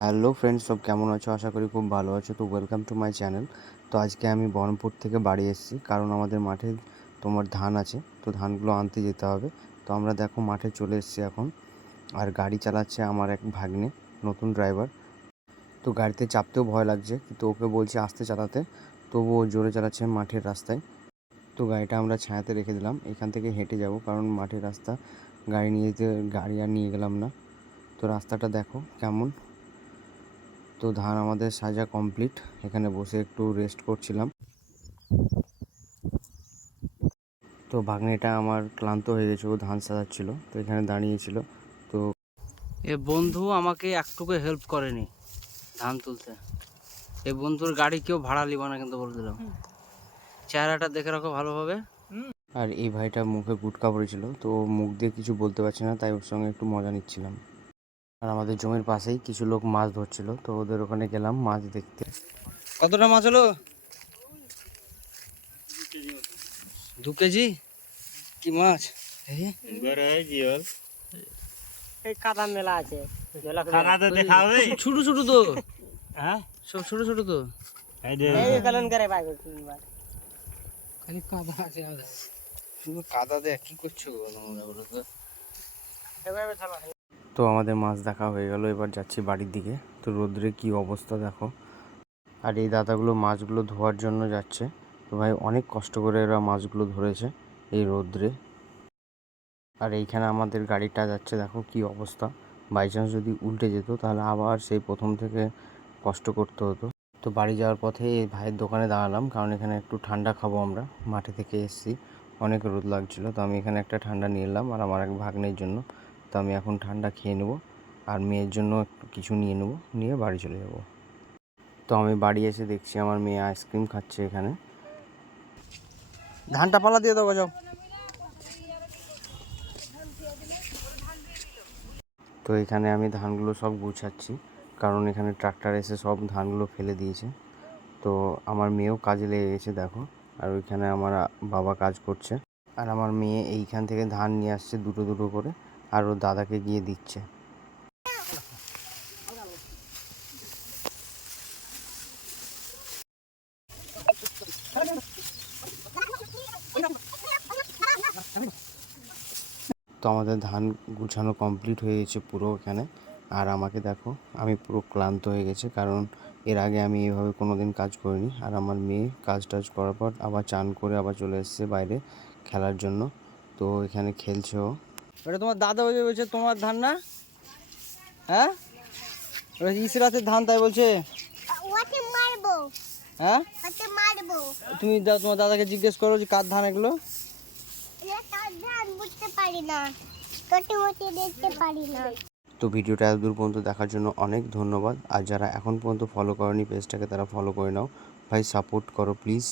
Hello friends, সব কেমন আছো? আশা করি খুব ভালো আছো। তো ওয়েলকাম টু মাই চ্যানেল। তো আজকে আমি বহরমপুর থেকে বাড়ি এসেছি, কারণ আমাদের মাঠে তোমার ধান আছে, তো ধানগুলো আনতে যেতে হবে। তো আমরা দেখো মাঠে চলে এসেছি এখন। আর গাড়ি চালাচ্ছে আমার এক ভাগ্নে, নতুন ড্রাইভার। তো গাড়িতে চাপতেও ভয় লাগছে, কিন্তু ওকে বলছি আস্তে চালাতে, তবুও জোরে চালাচ্ছে মাঠের রাস্তায়। তো গাড়িটা আমরা ছায়াতে রেখে দিলাম, এখান থেকে হেঁটে যাব, কারণ মাঠের রাস্তা গাড়ি নিয়ে যেতে গাড়ি আর নিয়ে গেলাম না। তো রাস্তাটা দেখো কেমন। তো ধান আমাদের সাজা কমপ্লিট, এখানে বসে একটু রেস্ট করছিলাম। তো ভাগ্নেটা আমার ক্লান্ত হয়ে গেছে, ও ধান সাজাচ্ছিল, তো এখানে দাঁড়িয়েছিল। তো এ বন্ধু আমাকে একটুকু হেল্প করেনি ধান তুলতে। এই বন্ধুর গাড়ি কেউ ভাড়া নিব না, কিন্তু বলে দিলাম। চেহারাটা দেখে রাখো ভালোভাবে। আর এই ভাইটা মুখে গুটকা পড়েছিল, তো ও মুখ দিয়ে কিছু বলতে পারছে না, তাই ওর সঙ্গে একটু মজা নিচ্ছিলাম। আর আমাদের জমির পাশেই কিছু লোক মাছ ধরছিল, তো ওদের ওখানে গেলাম মাছ দেখতে। কতটা মাছ হলো? 2 কেজি। কি মাছ? কাদা মেলা আছে, ছোট ছোট তো। হ্যাঁ সব ছোট ছোট তো। খালি কাদা আছে, শুধু কাদা দেখ কি করছো বলো তো। তো আমাদের মাছ দেখা হয়ে গেল, এবার যাচ্ছি বাড়ির দিকে। তো রোদ্রে কি অবস্থা দেখো। আর এই দাদাগুলো মাছগুলো ধোয়ার জন্য যাচ্ছে। তো ভাই অনেক কষ্ট করে এরা মাছগুলো ধরেছে এই রোদ্রে। আর এইখানে আমাদের গাড়িটা যাচ্ছে, দেখো কি অবস্থা। বাই চান্স যদি উল্টে যেত, তাহলে আবার সেই প্রথম থেকে কষ্ট করতে হতো। তো বাড়ি যাওয়ার পথে এই ভাইয়ের দোকানে দাঁড়ালাম, কারণ এখানে একটু ঠান্ডা খাবো। আমরা মাঠে থেকে এসেছি, অনেক রোদ লাগছিলো, তো আমি এখানে একটা ঠান্ডা নিয়ে এলাম আর আমার এক ভাগ্নের জন্য। তো আমি এখন ঠান্ডা খেয়ে নেবো, আর মেয়ের জন্য একটু কিছু নিয়ে নেবো, নিয়ে বাড়ি চলে যাবো। তো আমি বাড়ি এসে দেখছি আমার মেয়ে আইসক্রিম খাচ্ছে এখানে। ধানটা পালা দিয়ে দেবো, যাও। তো এখানে আমি ধানগুলো সব গুছাচ্ছি, কারণ এখানে ট্রাক্টর এসে সব ধানগুলো ফেলে দিয়েছে। তো আমার মেয়েও কাজে লেগে গেছে দেখো। আর ওইখানে আমার বাবা কাজ করছে। আর আমার মেয়ে এইখান থেকে ধান নিয়ে আসছে দুটো দুটো করে, আর ওর দাদাকে গিয়ে দিচ্ছে। তো আমাদের ধান গুছানো কমপ্লিট হয়ে গেছে পুরো এখানে। আর আমাকে দেখো, আমি পুরো ক্লান্ত হয়ে গেছে, কারণ এর আগে আমি এভাবে কোনো দিন কাজ করিনি। আর আমার মেয়ে কাজ টাজ করার পর আবার চান করে আবার চলে এসেছে বাইরে খেলার জন্য। তো এখানে খেলছে ও। ওটা তোমার দাদা বলছে তোমার ধান না? হ্যাঁ, ওটা ইসরাতের ধান, তাই বলছে। ওকে মারবো। হ্যাঁ, ওকে মারবো। তুমি তোমার দাদাকে জিজ্ঞেস করো যে কার ধান এগুলো। এটা কার ধান বুঝতে পারি না, ছোট মোটে দেখতে পারি না। তো ভিডিওটা এত দূর পর্যন্ত দেখার জন্য অনেক ধন্যবাদ। আর যারা এখন পর্যন্ত ফলো করেনি পেজটাকে, তারা ফলো করে নাও ভাই, সাপোর্ট করো প্লিজ।